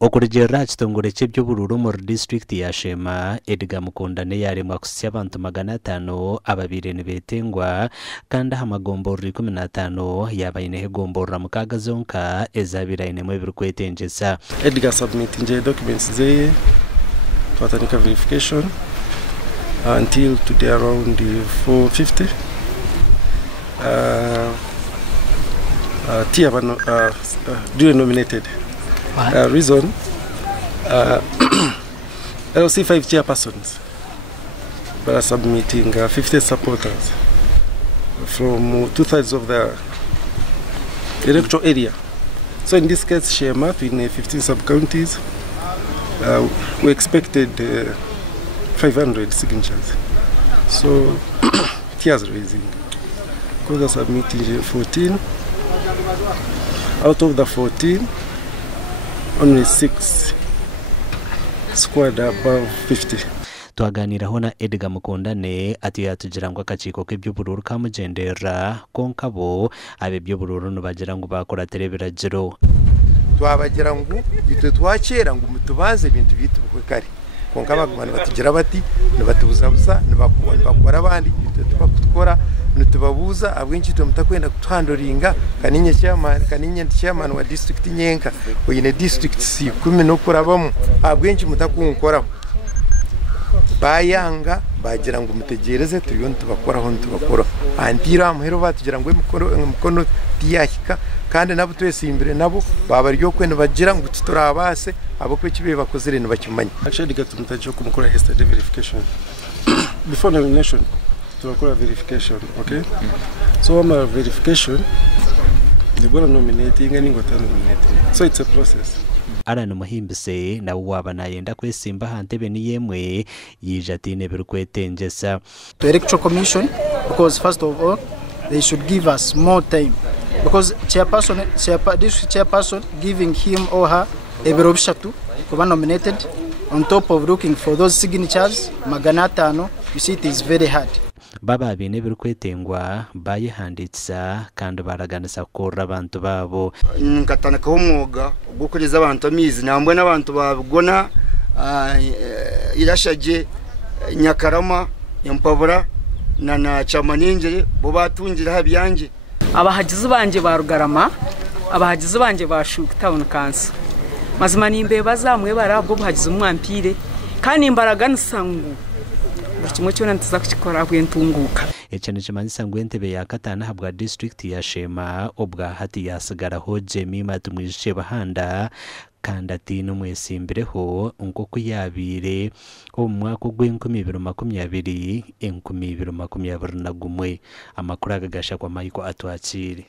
Okurejera kitongore cy'eby'obururu mu district ya Shema Edgar Mukundane yaremwa kusya abantu 500 ababire nibetengwa kandi amagombo 15 yabayineho gomborra mukaga zonka ezabiraine mu birukwetenjesa. Edgar submitting documents ze twatandika verification until today around 450 duly nominated. Reason LC 5 chairpersons but are submitting 50 supporters from 2/3 of the electoral area. So in this case, Shema in 15 sub-counties, we expected 500 signatures. So tears raising. Because I submitted 14. Out of the 14, only 6 scored above 50. Twaganiraho na Edgar Mukundane ati yatugira ngo akaciko k'eby'obururu kamugendera konkabo abe by'obururu nubagira ngo bakora terebiragiro. Twabagira ngo bitwe twakera ngo mutubaze ibintu bitubukwe kare konka bagumana batugira bati nibatubuzabuza nibakora abandi bitwe tubakora nitubabuza abwinshi tumutakwenda kutandoringa kaninye chairman wa district nyenka oyine district si 10 no kurabamo abwinshi mutakunkoraho bayanga bagira ngo mutegereze turiyo tubakoraho ntubakora antira muhero batugira ngo mukono tiyahika kandi nabo twese imbere nabo baba ryo kwene bagira ngo tuturabase abo kwe kibe bakozere nibakimanya. Actually gatumutaje ko mukora yesterday verification before nomination turakora verification, okay? So our verification the gonna nominating and ngota nominating, so it's a process. Arana muhimbise na waba nayenda kwesimba hantebe ni yemwe yijatine birukwetenjesa to electoral commission, because first of all they should give us more time, because chairperson giving him or her a berobshatu kuba nominated on top of looking for those signatures maganatano. You see, it is very hard. Baba bine birukwetengwa bayihanditsa kandi baraganisa kora abantu babo nkatanaka umwuga gukoreza abantu amizi nambwe n'abantu babugona irashaje Nyakarama Yampabura na Chamaninje bo batungira habyanje abahagizi banje ba Rugarama abahagizi banje ba Shuka Town Council mazima nimbe bazamwe barabwo buhagize umwampire kandi imbaraga nsangu kimwe cyona ntizakikora bwentunguka ecene chimanisa ngwentebe ya katana habwa district ya Shema obwa hati yasigara ho Jemima tumwishe bahanda kandati no mwesimbireho nkoko yabire omwaka gw'2020 amakuru agagasha kwa Michael Atwakiri.